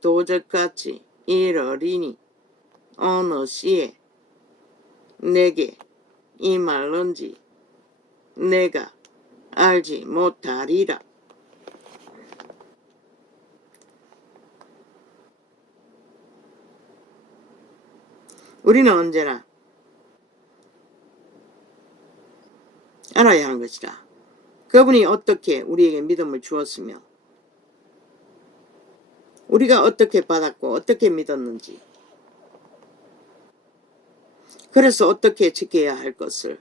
도적같이 이르리니 어느 시에 내게 임할런지 내가 알지 못하리라. 우리는 언제나 알아야 하는 것이다. 그분이 어떻게 우리에게 믿음을 주었으며 우리가 어떻게 받았고 어떻게 믿었는지, 그래서 어떻게 지켜야 할 것을,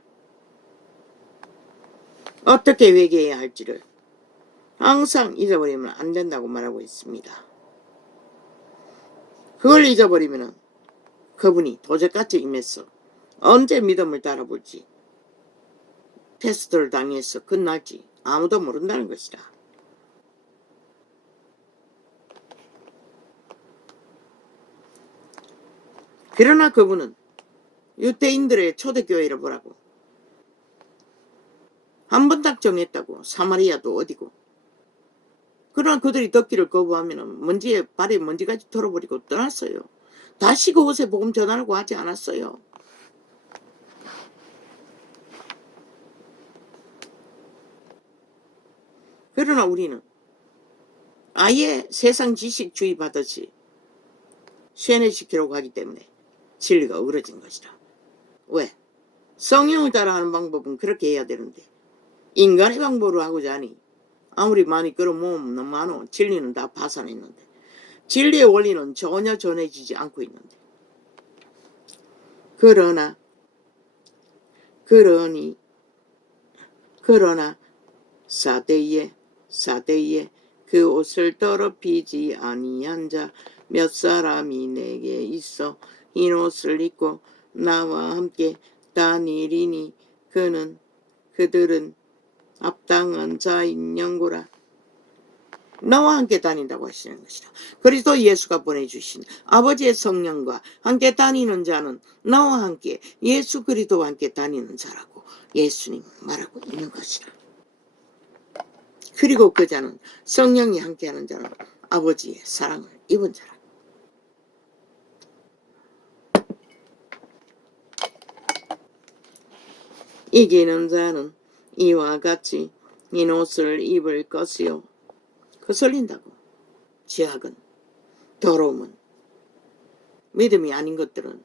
어떻게 회개해야 할지를 항상 잊어버리면 안 된다고 말하고 있습니다. 그걸 잊어버리면 그분이 도적같이 임해서 언제 믿음을 따라볼지, 테스트를 당해서 끝날지 아무도 모른다는 것이다. 그러나 그분은 유대인들의 초대교회를 보라고 한 번 딱 정했다고. 사마리아도 어디고. 그러나 그들이 듣기를 거부하면 발에 먼지까지 털어버리고 떠났어요. 다시 그곳에 복음 전하라고 하지 않았어요. 그러나 우리는 아예 세상 지식주의 받듯이 쇠뇌시키려고 하기 때문에 진리가 어그러진 것이다. 왜? 성령을 따라하는 방법은 그렇게 해야 되는데 인간의 방법으로 하고자 하니 아무리 많이 끌어모으면 너무 많어. 진리는 다 파산했는데, 진리의 원리는 전혀 전해지지 않고 있는데. 그러나 사대에 그 옷을 더럽히지 아니한 자 몇 사람이 내게 있어 흰 옷을 입고 나와 함께 다니리니 그들은 합당한 자인 영고라. 나와 함께 다닌다고 하시는 것이다. 그리스도 예수가 보내주신 아버지의 성령과 함께 다니는 자는 나와 함께 예수 그리스도와 함께 다니는 자라고 예수님 말하고 있는 것이다. 그리고 그 자는 성령이 함께하는 자는 아버지의 사랑을 입은 자라. 이기는 자는 이와 같이 흰 옷을 입을 것이요. 거슬린다고. 죄악은, 더러움은, 믿음이 아닌 것들은,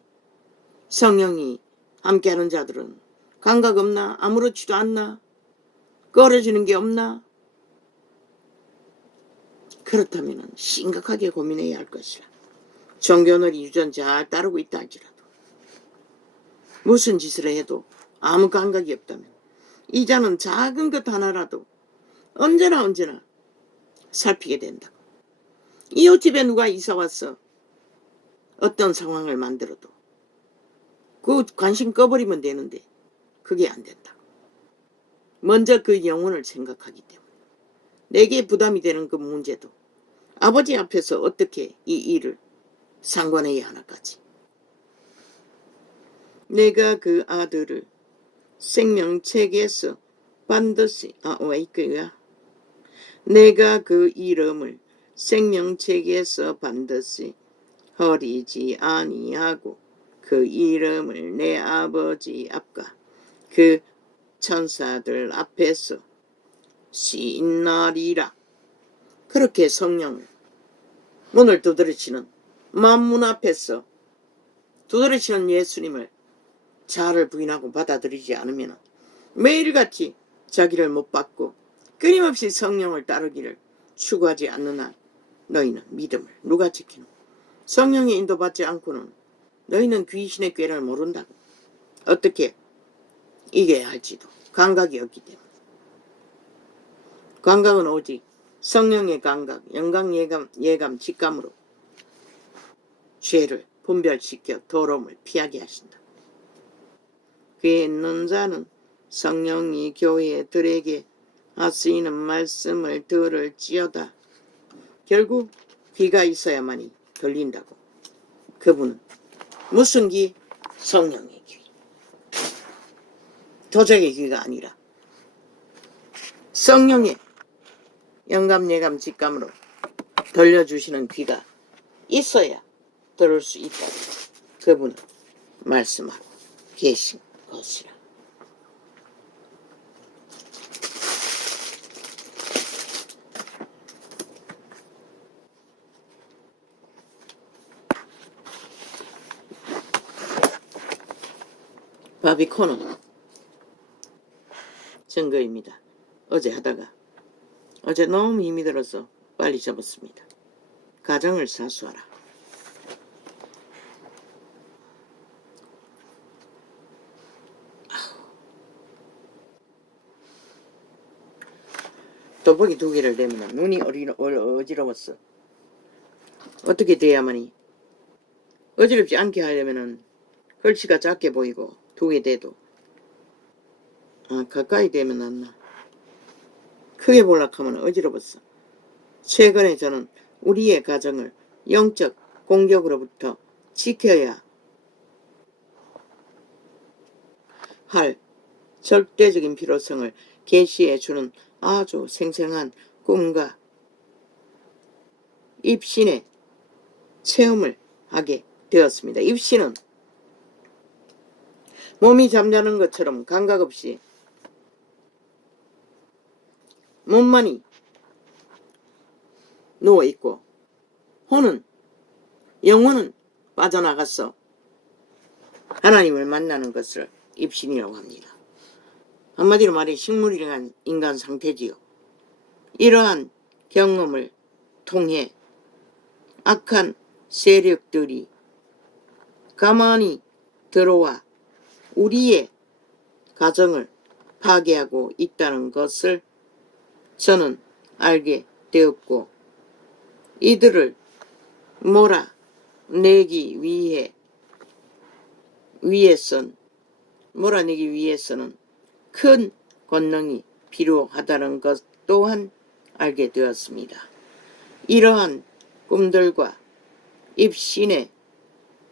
성령이 함께하는 자들은 감각 없나? 아무렇지도 않나? 꺼려지는 게 없나? 그렇다면 심각하게 고민해야 할 것이라. 종교놀이 유전 잘 따르고 있다 할지라도 무슨 짓을 해도 아무 감각이 없다면 이 자는 작은 것 하나라도 언제나 살피게 된다고. 이웃집에 누가 이사와서 어떤 상황을 만들어도 그 관심 꺼버리면 되는데 그게 안 된다. 먼저 그 영혼을 생각하기 때문에 내게 부담이 되는 그 문제도 아버지 앞에서 어떻게 이 일을 상관해야 하나까지. 내가 그 아들을 생명책에서 반드시 내가 그 이름을 생명책에서 반드시 버리지 아니하고 그 이름을 내 아버지 앞과 그 천사들 앞에서 신나리라. 그렇게 성령을 문을 두드리시는 만문 앞에서 두드리시는 예수님을 자아를 부인하고 받아들이지 않으면 매일같이 자기를 못 받고 끊임없이 성령을 따르기를 추구하지 않는 한 너희는 믿음을 누가 지키노? 성령의 인도받지 않고는 너희는 귀신의 꾀를 모른다고. 어떻게 이겨야 할지도 감각이 없기 때문에. 감각은 오직 성령의 감각, 영광, 예감, 직감으로 죄를 분별시켜 더러움을 피하게 하신다. 귀에 있는 자는 성령이 교회들에게 하시는 말씀을 들을지어다. 결국 귀가 있어야만이 들린다고. 그분은 무슨 귀? 성령의 귀. 도적의 귀가 아니라 성령의 영감, 예감, 직감으로 들려주시는 귀가 있어야 들을 수 있다고 그분은 말씀하고 계신 것이라. 바비콘은 증거입니다. 어제 하다가 어제 너무 힘이 들어서 빨리 접었습니다. 가정을 사수하라. 돋보기 2개를 대면 눈이 어지러웠어. 어떻게 돼야만이? 어지럽지 않게 하려면은 글씨가 작게 보이고 2개 돼도 가까이 되면 안 나. 크게 보려하면 어지러웠어. 최근에 저는 우리의 가정을 영적 공격으로부터 지켜야 할 절대적인 필요성을 계시해 주는 아주 생생한 꿈과 입신의 체험을 하게 되었습니다. 입신은 몸이 잠자는 것처럼 감각 없이 몸만이 누워있고 영혼은 빠져나갔어. 하나님을 만나는 것을 입신이라고 합니다. 한마디로 말해 식물이란 인간 상태지요. 이러한 경험을 통해 악한 세력들이 가만히 들어와 우리의 가정을 파괴하고 있다는 것을 저는 알게 되었고, 이들을 몰아내기 위해서는 큰 권능이 필요하다는 것 또한 알게 되었습니다. 이러한 꿈들과 입신의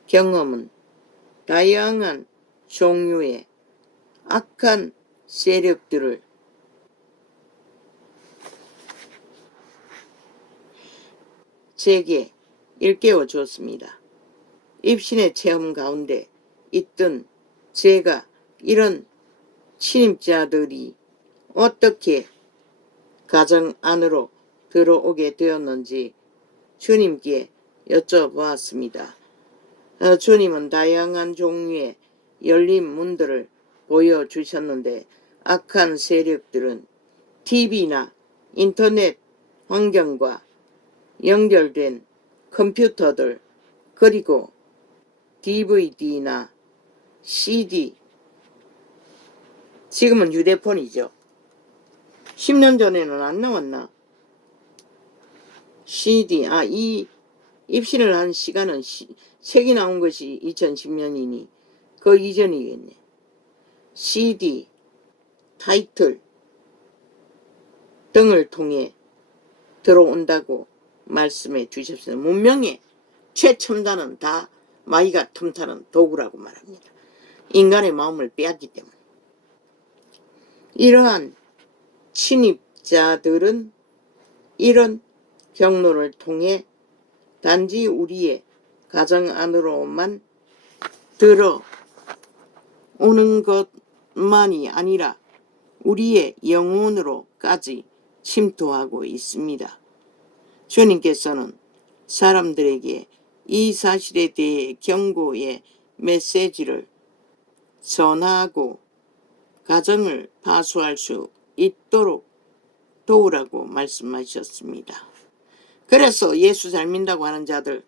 경험은 다양한 종류의 악한 세력들을 제게 일깨워 주었습니다. 입신의 체험 가운데 있던 제가 이런 침입자들이 어떻게 가정 안으로 들어오게 되었는지 주님께 여쭤보았습니다. 주님은 다양한 종류의 열린 문들을 보여주셨는데 악한 세력들은 TV나 인터넷 환경과 연결된 컴퓨터들 그리고 DVD나 CD, 지금은 휴대폰이죠. 10년 전에는 안 나왔나? CD, 이 입신을 한 시간은 책이 나온 것이 2010년이니 그 이전이겠네. CD, 타이틀 등을 통해 들어온다고 말씀해 주셨습니다. 문명의 최첨단은 다 마이가 틈타는 도구라고 말합니다. 인간의 마음을 빼앗기 때문에. 이러한 침입자들은 이런 경로를 통해 단지 우리의 가정 안으로만 들어오는 것만이 아니라 우리의 영혼으로까지 침투하고 있습니다. 주님께서는 사람들에게 이 사실에 대해 경고의 메시지를 전하고 가정을 파수할 수 있도록 도우라고 말씀하셨습니다. 그래서 예수 잘 믿는다고 하는 자들,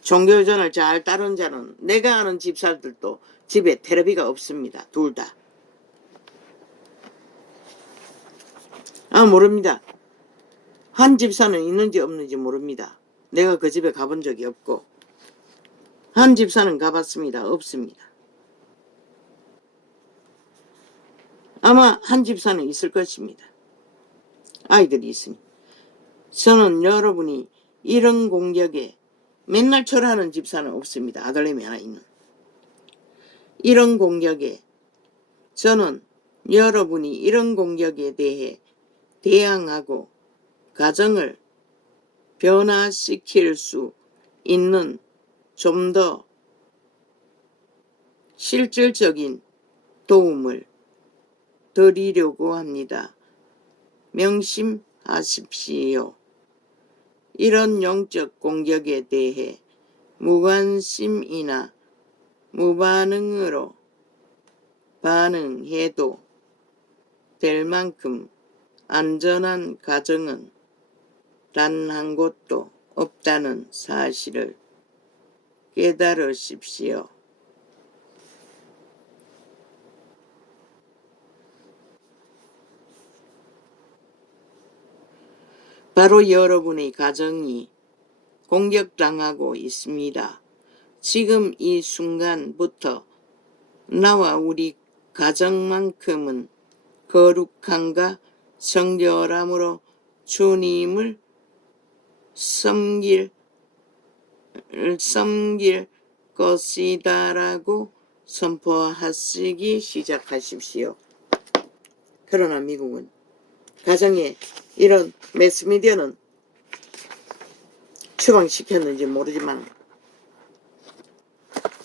종교전을 잘 따르는 자는 내가 아는 집사들도 집에 텔레비가 없습니다. 둘 다. 모릅니다. 한 집사는 있는지 없는지 모릅니다. 내가 그 집에 가본 적이 없고, 한 집사는 가봤습니다. 없습니다. 아마 한 집사는 있을 것입니다. 아이들이 있으니. 저는 여러분이 이런 공격에 맨날 절하는 집사는 없습니다. 아들내미 하나 있는. 이런 공격에 저는 여러분이 이런 공격에 대해 대항하고 가정을 변화시킬 수 있는 좀 더 실질적인 도움을 드리려고 합니다. 명심하십시오. 이런 영적 공격에 대해 무관심이나 무반응으로 반응해도 될 만큼 안전한 가정은 단 한 곳도 없다는 사실을 깨달으십시오. 바로 여러분의 가정이 공격당하고 있습니다. 지금 이 순간부터 나와 우리 가정만큼은 거룩함과 정결함으로 주님을 섬길 것이다라고 선포하시기 시작하십시오. 그러나 미국은 가정에 이런 매스미디어는 추방시켰는지 모르지만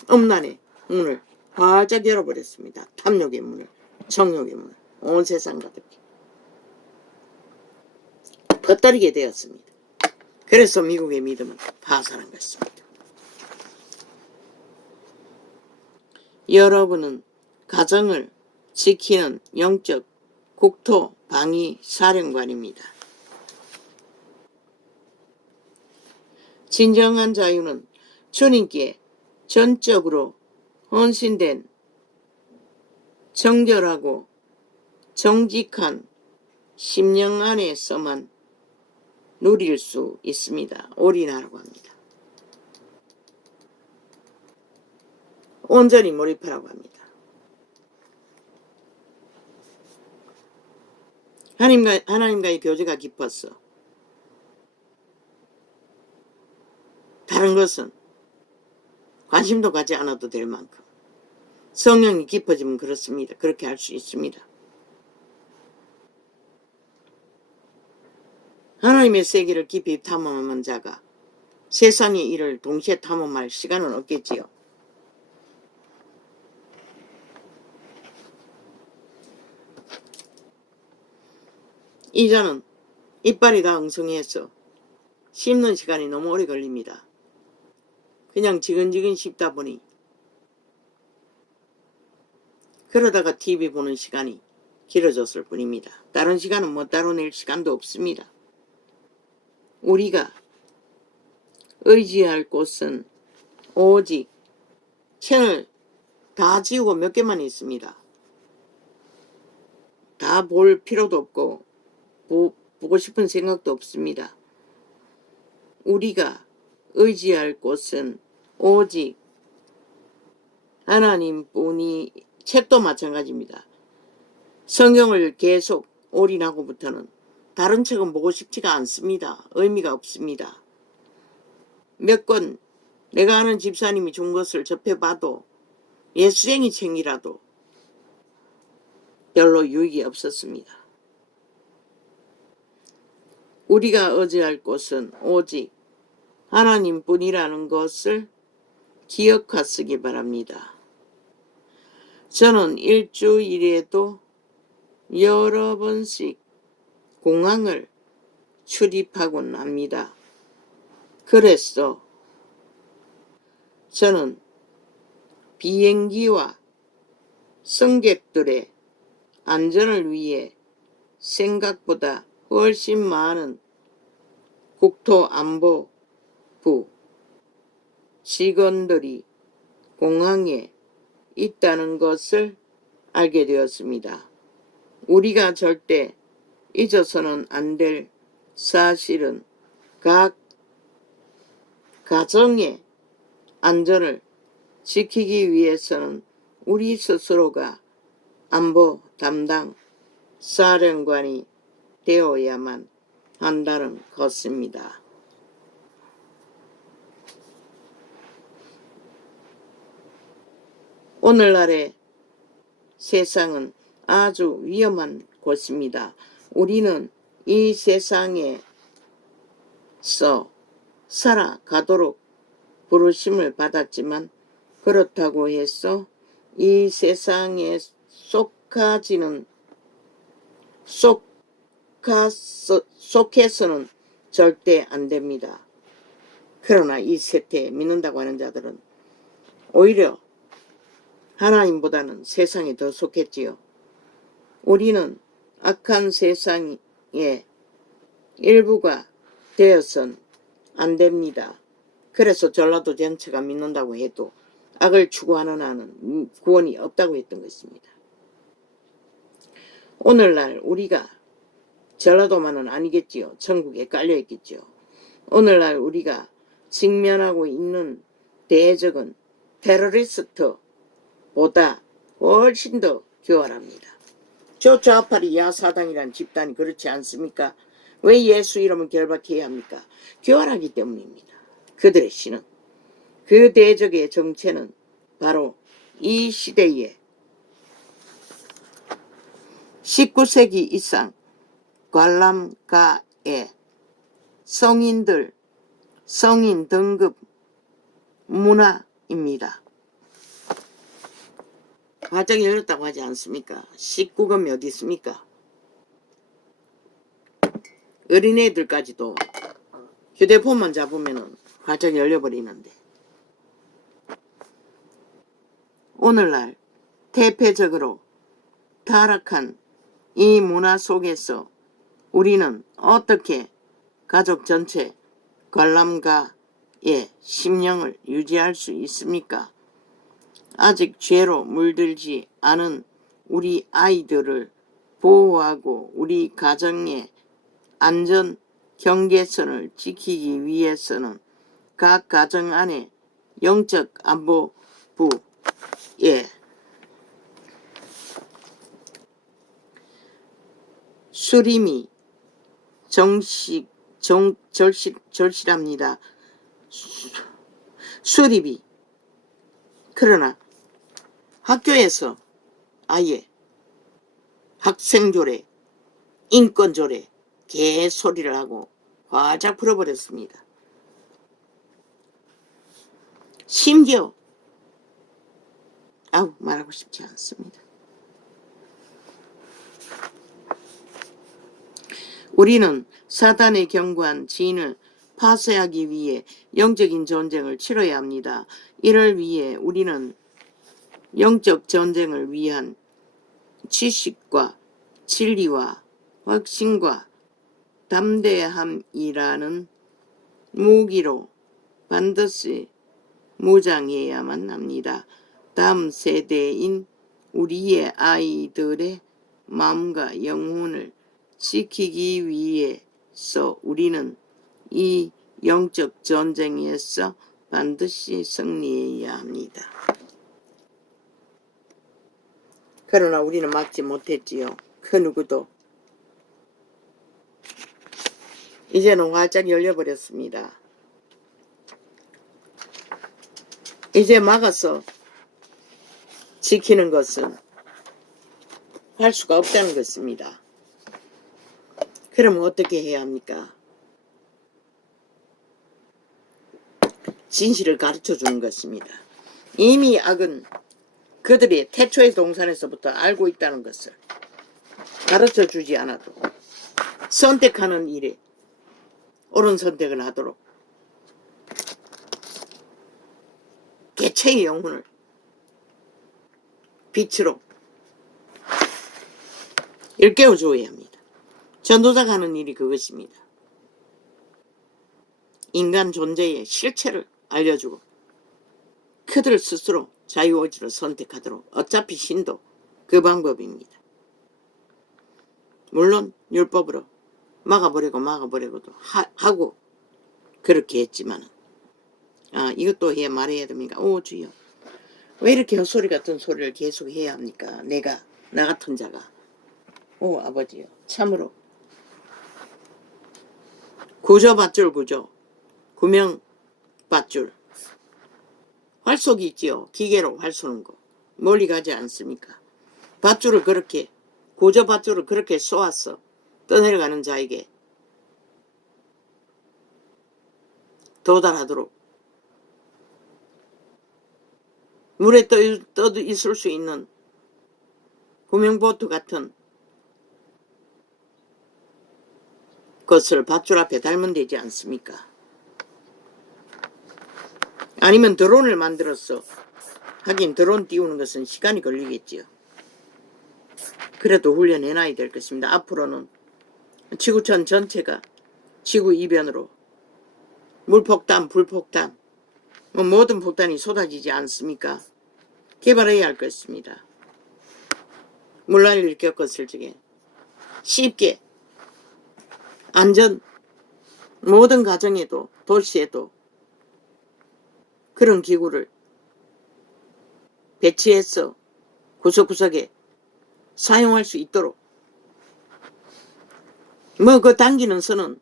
음란의 문을 활짝 열어버렸습니다. 탐욕의 문을, 정욕의 문을 온 세상 가득히 퍼뜨리게 되었습니다. 그래서 미국의 믿음은 파산한 것입니다. 여러분은 가정을 지키는 영적 국토 방위 사령관입니다. 진정한 자유는 주님께 전적으로 헌신된 정결하고 정직한 심령 안에서만 누릴 수 있습니다. 올인하라고 합니다. 온전히 몰입하라고 합니다. 하나님과의 교제가 깊어서 다른 것은 관심도 가지 않아도 될 만큼 성령이 깊어지면 그렇습니다. 그렇게 할 수 있습니다. 하나님의 세계를 깊이 탐험하는 자가 세상의 일을 동시에 탐험할 시간은 없겠지요. 이 자는 이빨이 다 엉성해서 씹는 시간이 너무 오래 걸립니다. 그냥 지근지근 씹다 보니 그러다가 TV 보는 시간이 길어졌을 뿐입니다. 다른 시간은 뭐 따로 낼 시간도 없습니다. 우리가 의지할 곳은 오직 채널 다 지우고 몇 개만 있습니다. 다 볼 필요도 없고 보고 싶은 생각도 없습니다. 우리가 의지할 곳은 오직 하나님뿐이. 책도 마찬가지입니다. 성경을 계속 올인하고부터는 다른 책은 보고 싶지가 않습니다. 의미가 없습니다. 몇 권 내가 아는 집사님이 준 것을 접해봐도 예수쟁이 책이라도 별로 유익이 없었습니다. 우리가 의지할 곳은 오직 하나님뿐이라는 것을 기억하시기 바랍니다. 저는 일주일에도 여러 번씩 공항을 출입하곤 합니다. 그래서 저는 비행기와 승객들의 안전을 위해 생각보다 훨씬 많은 국토안보부 직원들이 공항에 있다는 것을 알게 되었습니다. 우리가 절대 잊어서는 안 될 사실은 각 가정의 안전을 지키기 위해서는 우리 스스로가 안보 담당 사령관이 되어야만 한다는 것입니다. 오늘날의 세상은 아주 위험한 곳입니다. 우리는 이 세상에서 살아가도록 부르심을 받았지만 그렇다고 해서 이 세상에 속해서는 절대 안 됩니다. 그러나 이 세태에 믿는다고 하는 자들은 오히려 하나님보다는 세상에 더 속했지요. 우리는 악한 세상의 일부가 되어선 안 됩니다. 그래서 전라도 전체가 믿는다고 해도 악을 추구하는 한은 구원이 없다고 했던 것입니다. 오늘날 우리가 전라도만은 아니겠지요. 전국에 깔려있겠지요. 오늘날 우리가 직면하고 있는 대적은 테러리스트보다 훨씬 더 교활합니다. 저 좌파리 야사당이란 집단이 그렇지 않습니까? 왜 예수 이름을 결박해야 합니까? 교활하기 때문입니다. 그들의 신은, 그 대적의 정체는 바로 이 시대에 19세기 이상 관람가의 성인 등급 문화입니다. 과정이 열렸다고 하지 않습니까? 19금이 어디 있습니까? 어린애들까지도 휴대폰만 잡으면 과정이 열려버리는데, 오늘날 대표적으로 타락한 이 문화 속에서 우리는 어떻게 가족 전체 관람가의 심령을 유지할 수 있습니까? 아직 죄로 물들지 않은 우리 아이들을 보호하고 우리 가정의 안전 경계선을 지키기 위해서는 각 가정 안에 영적 안보부의 수림이 절실합니다. 수립이. 그러나 학교에서 아예 학생조례, 인권조례 개소리를 하고 화작 풀어버렸습니다. 심지어 말하고 싶지 않습니다. 우리는 사단의 견고한 진을 파쇄하기 위해 영적인 전쟁을 치러야 합니다. 이를 위해 우리는 영적 전쟁을 위한 지식과 진리와 확신과 담대함이라는 무기로 반드시 무장해야만 합니다. 다음 세대인 우리의 아이들의 마음과 영혼을 지키기 위해서 우리는 이 영적 전쟁에서 반드시 승리해야 합니다. 그러나 우리는 막지 못했지요. 그 누구도. 이제는 활짝 열려버렸습니다. 이제 막아서 지키는 것은 할 수가 없다는 것입니다. 그럼 어떻게 해야 합니까? 진실을 가르쳐 주는 것입니다. 이미 악은 그들이 태초의 동산에서부터 알고 있다는 것을 가르쳐 주지 않아도 선택하는 일에 옳은 선택을 하도록 개체의 영혼을 빛으로 일깨워 줘야 합니다. 전도자가 하는 일이 그것입니다. 인간 존재의 실체를 알려주고 그들 스스로 자유의지로 선택하도록, 어차피 신도 그 방법입니다. 물론 율법으로 막아버리고도 하고 그렇게 했지만 이것도 말해야 됩니까? 오 주여, 왜 이렇게 헛소리 같은 소리를 계속 해야 합니까? 나 같은 자가. 오 아버지요, 참으로 구조밧줄 구명밧줄 활쏘기 있지요. 기계로 활쏘는 거 멀리 가지 않습니까? 밧줄을 그렇게 구조밧줄을 그렇게 쏘았어 떠내려가는 자에게 도달하도록 물에 떠 있을 수 있는 구명보트 같은 것을 밧줄 앞에 달면 되지 않습니까? 아니면 드론을 만들어서, 하긴 드론 띄우는 것은 시간이 걸리겠지요. 그래도 훈련해놔야 될 것입니다. 앞으로는 지구촌 전체가 지구 이변으로 물폭탄, 불폭탄, 모든 폭탄이 쏟아지지 않습니까? 개발해야 할 것입니다. 물난리를 겪었을 적에 쉽게 안전, 모든 가정에도 도시에도 그런 기구를 배치해서 구석구석에 사용할 수 있도록, 그 당기는 선은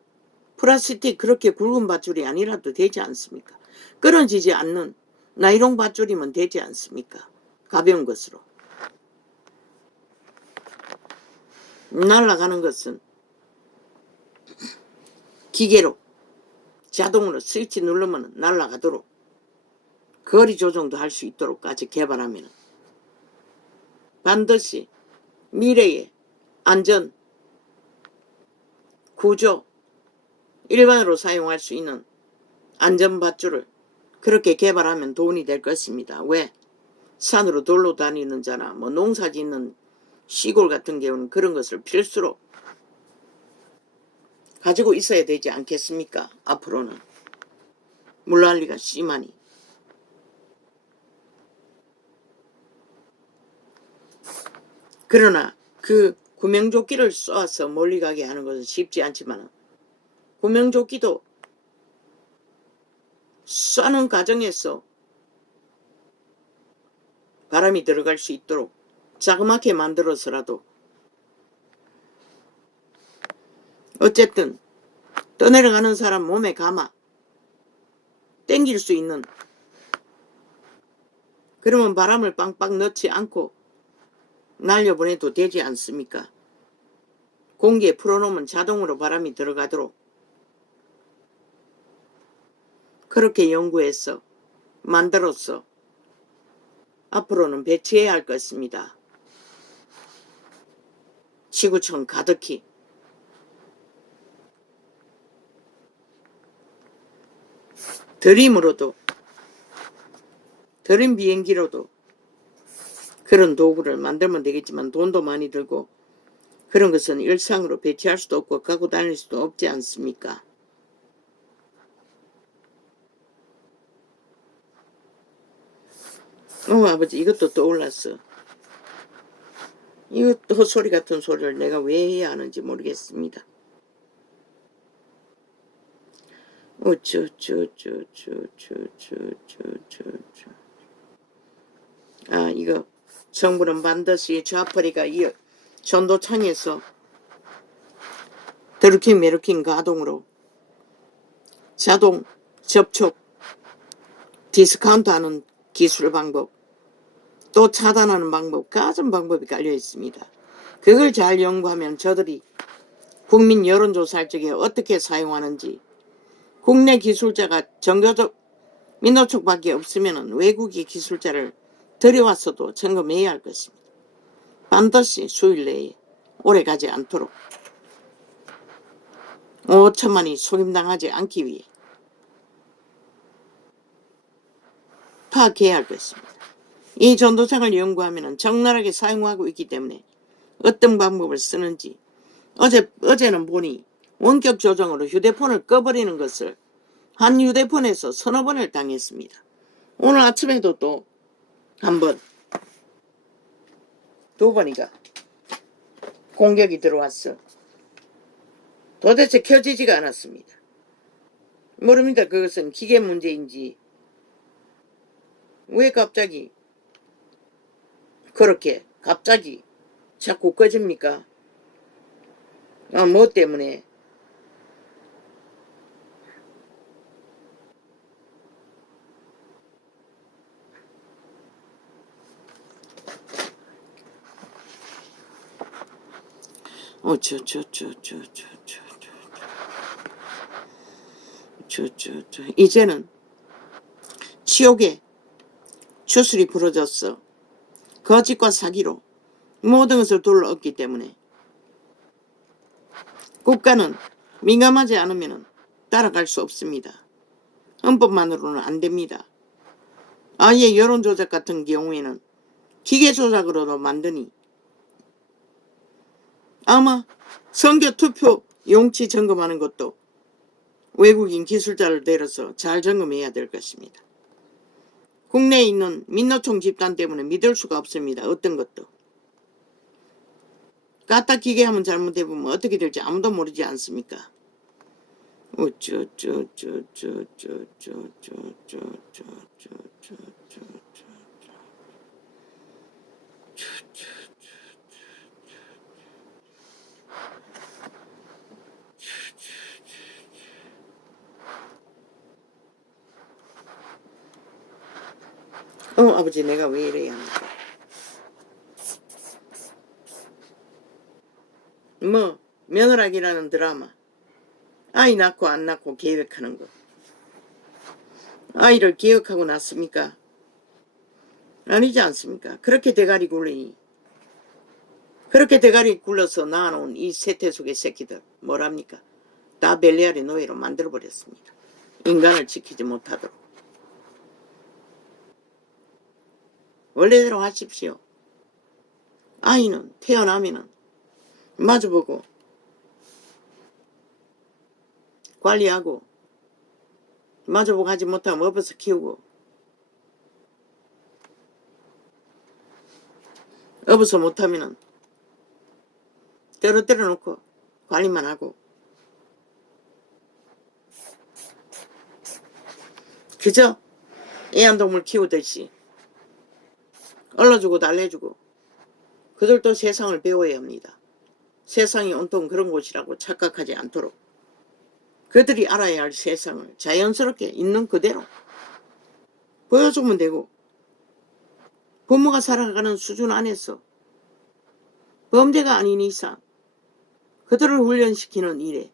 플라스틱 그렇게 굵은 밧줄이 아니라도 되지 않습니까? 끊어지지 않는 나이론 밧줄이면 되지 않습니까? 가벼운 것으로. 날아가는 것은 기계로 자동으로 스위치 누르면 날아가도록 거리 조정도 할 수 있도록까지 개발하면 반드시 미래의 안전, 구조, 일반으로 사용할 수 있는 안전밧줄을 그렇게 개발하면 돈이 될 것입니다. 왜? 산으로 돌로 다니는 자나 농사 짓는 시골 같은 경우는 그런 것을 필수로 가지고 있어야 되지 않겠습니까? 앞으로는 물난리가 심하니. 그러나 그 구명조끼를 쏘아서 멀리 가게 하는 것은 쉽지 않지만 구명조끼도 쏘는 과정에서 바람이 들어갈 수 있도록 자그맣게 만들어서라도 어쨌든 떠내려가는 사람 몸에 감아 땡길 수 있는, 그러면 바람을 빵빵 넣지 않고 날려보내도 되지 않습니까? 공기에 풀어놓으면 자동으로 바람이 들어가도록 그렇게 연구해서 만들어서 앞으로는 배치해야 할 것입니다. 지구촌 가득히. 드림으로도, 드림 비행기로도 그런 도구를 만들면 되겠지만 돈도 많이 들고 그런 것은 일상으로 배치할 수도 없고 갖고 다닐 수도 없지 않습니까? 아버지 이것도 떠올랐어. 이것도 헛소리 같은 소리를 내가 왜 해야 하는지 모르겠습니다. 이거 정부는 반드시 좌파리가 이 전도창에서 드루킹 메루킹 가동으로 자동 접촉 디스카운트하는 기술 방법, 또 차단하는 방법, 가진 방법이 깔려 있습니다. 그걸 잘 연구하면 저들이 국민 여론조사할 적에 어떻게 사용하는지, 국내 기술자가 정교적 민노총밖에 없으면 외국의 기술자를 들여왔어도 점검해야 할 것입니다. 반드시 수일 내에 오래가지 않도록 5천만이 속임당하지 않기 위해 파악해야 할 것입니다. 이 전도창을 연구하면 적나라하게 사용하고 있기 때문에 어떤 방법을 쓰는지, 어제는 보니 원격 조정으로 휴대폰을 꺼버리는 것을 한 휴대폰에서 서너 번을 당했습니다. 오늘 아침에도 또 한 번, 두 번이가 공격이 들어왔어. 도대체 켜지지가 않았습니다. 모릅니다. 그것은 기계 문제인지 왜 갑자기 그렇게 갑자기 자꾸 꺼집니까? 뭐 때문에? 이제는 지옥에 추술이 부러졌어. 거짓과 사기로 모든 것을 둘러엎기 때문에 국가는 민감하지 않으면 따라갈 수 없습니다. 헌법만으로는 안 됩니다. 아예 여론조작 같은 경우에는 기계조작으로도 만드니 아마 선거 투표 용지 점검하는 것도 외국인 기술자를 데려서 잘 점검해야 될 것입니다. 국내에 있는 민노총 집단 때문에 믿을 수가 없습니다. 어떤 것도. 까딱 기계하면 잘못해보면 어떻게 될지 아무도 모르지 않습니까? 아버지 내가 왜 이래야 합니까? 며느라기라는 드라마. 아이 낳고 안 낳고 계획하는 거. 아이를 기억하고 났습니까? 아니지 않습니까? 그렇게 대가리 굴리니. 그렇게 대가리 굴러서 낳아놓은 이 세태 속의 새끼들 뭐랍니까? 다 벨리알의 노예로 만들어버렸습니다. 인간을 지키지 못하도록. 원래대로 하십시오. 아이는 태어나면은 마주보고 관리하고 마주보고 하지 못하면 업어서 키우고 업어서 못하면은 때려 놓고 관리만 하고 그저 애완동물 키우듯이 얼러주고 달래주고 그들도 세상을 배워야 합니다. 세상이 온통 그런 곳이라고 착각하지 않도록 그들이 알아야 할 세상을 자연스럽게 있는 그대로 보여주면 되고 부모가 살아가는 수준 안에서 범죄가 아닌 이상 그들을 훈련시키는 일에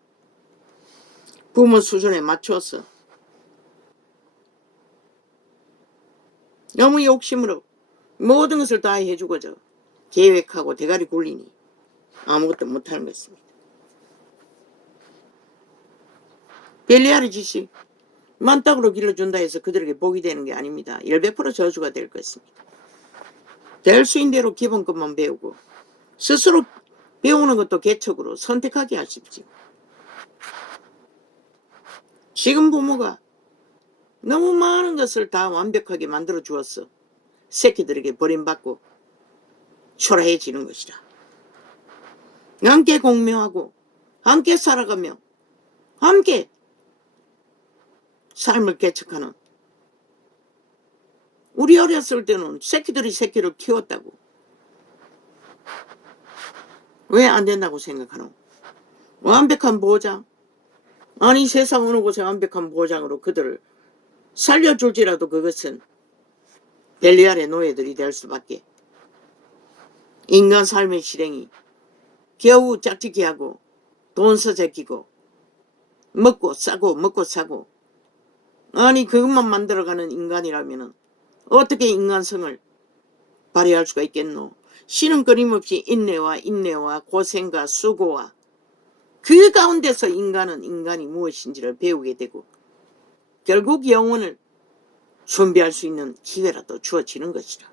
부모 수준에 맞춰서 너무 욕심으로 모든 것을 다 해주고저 계획하고 대가리 굴리니 아무것도 못하는 것입니다. 벨리알의 짓이 만땅으로 길러준다 해서 그들에게 복이 되는 게 아닙니다. 100% 저주가 될 것입니다. 될 수 있는 대로 기본 것만 배우고 스스로 배우는 것도 개척으로 선택하게 하십시오. 지금 부모가 너무 많은 것을 다 완벽하게 만들어 주었어. 새끼들에게 버림받고 초라해지는 것이다. 함께 공명하고 함께 살아가며 함께 삶을 개척하는 우리 어렸을 때는 새끼들이 새끼를 키웠다고 왜 안 된다고 생각하노? 완벽한 보장? 아니 세상 어느 곳에 완벽한 보장으로 그들을 살려줄지라도 그것은 벨리알의 노예들이 될 수밖에. 인간 삶의 실행이 겨우 짝짓기 하고 돈서 제끼고 먹고 싸고 먹고 사고 아니 그것만 만들어가는 인간이라면 어떻게 인간성을 발휘할 수가 있겠노? 신은 끊임없이 인내와 고생과 수고와 그 가운데서 인간은 인간이 무엇인지를 배우게 되고 결국 영혼을 준비할 수 있는 기회라도 주어지는 것이라.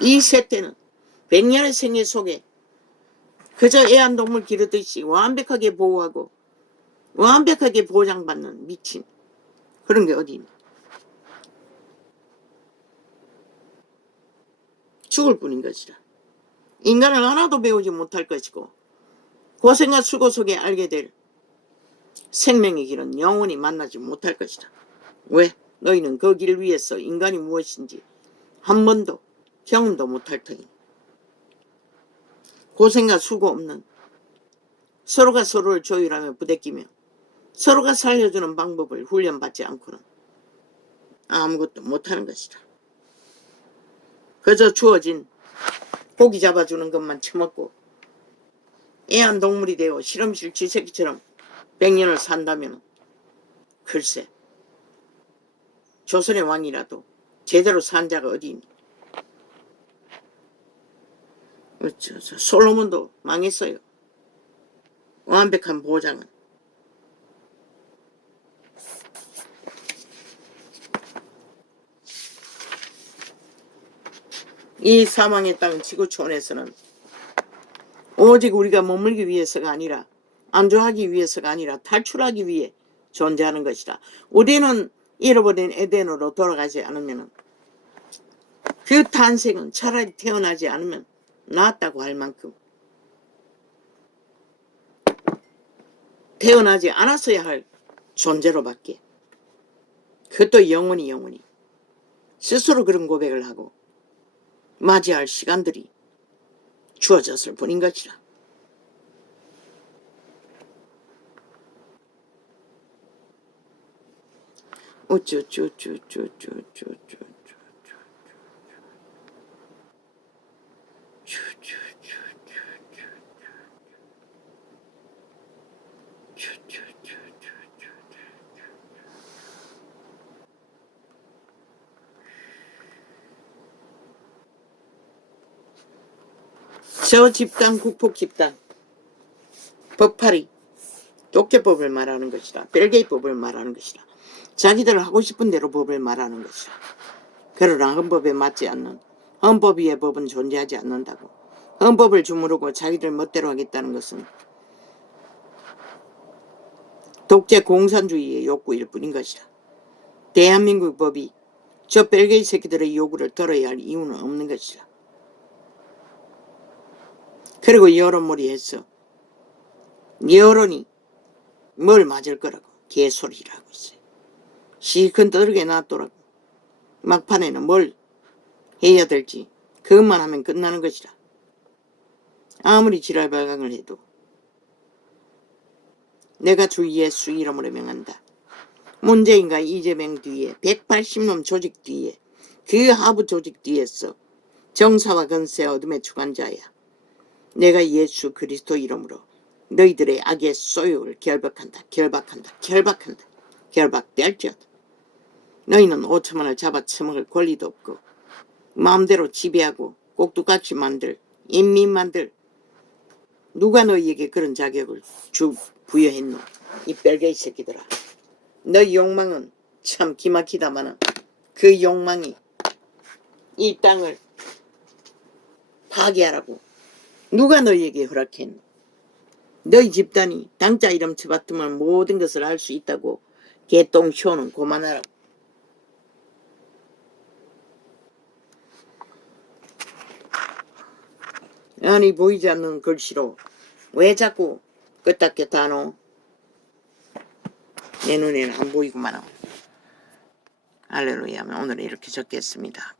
이 세태는 100년의 생애 속에 그저 애완동물 기르듯이 완벽하게 보호하고 완벽하게 보장받는 미친 그런 게 어디 있나. 죽을 뿐인 것이라. 인간은 하나도 배우지 못할 것이고 고생과 수고 속에 알게 될 생명의 길은 영원히 만나지 못할 것이다. 왜? 너희는 그 길 위에서 인간이 무엇인지 한 번도 경험도 못할 터이니. 고생과 수고 없는 서로가 서로를 조율하며 부대끼며 서로가 살려주는 방법을 훈련받지 않고는 아무것도 못하는 것이다. 그저 주어진 고기 잡아주는 것만 처먹고 애완동물이 되어 실험실 쥐새끼처럼 100년을 산다면 글쎄 조선의 왕이라도 제대로 산 자가 어디 있니? 솔로몬도 망했어요. 완벽한 보장은. 이 사망의 땅 지구촌에서는 오직 우리가 머물기 위해서가 아니라 안주하기 위해서가 아니라 탈출하기 위해 존재하는 것이다. 우리는 잃어버린 에덴으로 돌아가지 않으면 그 탄생은 차라리 태어나지 않으면 낫다고 할 만큼 태어나지 않았어야 할 존재로밖에 그것도 영원히 스스로 그런 고백을 하고 맞이할 시간들이 주어졌을 뿐인 것이라. 저 집단 국폭 집단 법파리 독재법을 말하는 것이라. 벨게이법을 말하는 것이라. 자기들 하고 싶은 대로 법을 말하는 것이라. 그러나 헌법에 맞지 않는 헌법 위의 법은 존재하지 않는다고. 헌법을 주무르고 자기들 멋대로 하겠다는 것은 독재 공산주의의 욕구일 뿐인 것이라. 대한민국 법이 저 벨게이 새끼들의 요구를 들어야 할 이유는 없는 것이라. 그리고 여론몰이해서 여론이 뭘 맞을 거라고 개소리를 하고 있어요. 실컷 떠들게 놔두라고. 막판에는 뭘 해야 될지 그것만 하면 끝나는 것이라. 아무리 지랄발광을 해도 내가 주 예수 이름으로 명한다. 문재인과 이재명 뒤에 180놈 조직 뒤에 그 하부 조직 뒤에서 정사와 건세 어둠의 주관자야. 내가 예수 그리스도 이름으로 너희들의 악의 소욕을 결박한다. 결박될지어다. 너희는 5천만을 잡아 처먹을 권리도 없고 마음대로 지배하고 꼭두같이 만들 인민만들 누가 너희에게 그런 자격을 부여했노? 이 벨게이 새끼들아. 너희 욕망은 참 기막히다마는 그 욕망이 이 땅을 파괴하라고 누가 너희에게 허락했노? 너희 집단이 당자 이름 쳐봤으면 모든 것을 할 수 있다고 개똥 쇼는 그만하라고. 아니 보이지 않는 글씨로 왜 자꾸 끄딱게 다노? 내 눈에는 안 보이구만. 할렐루야. 오늘은 이렇게 적겠습니다.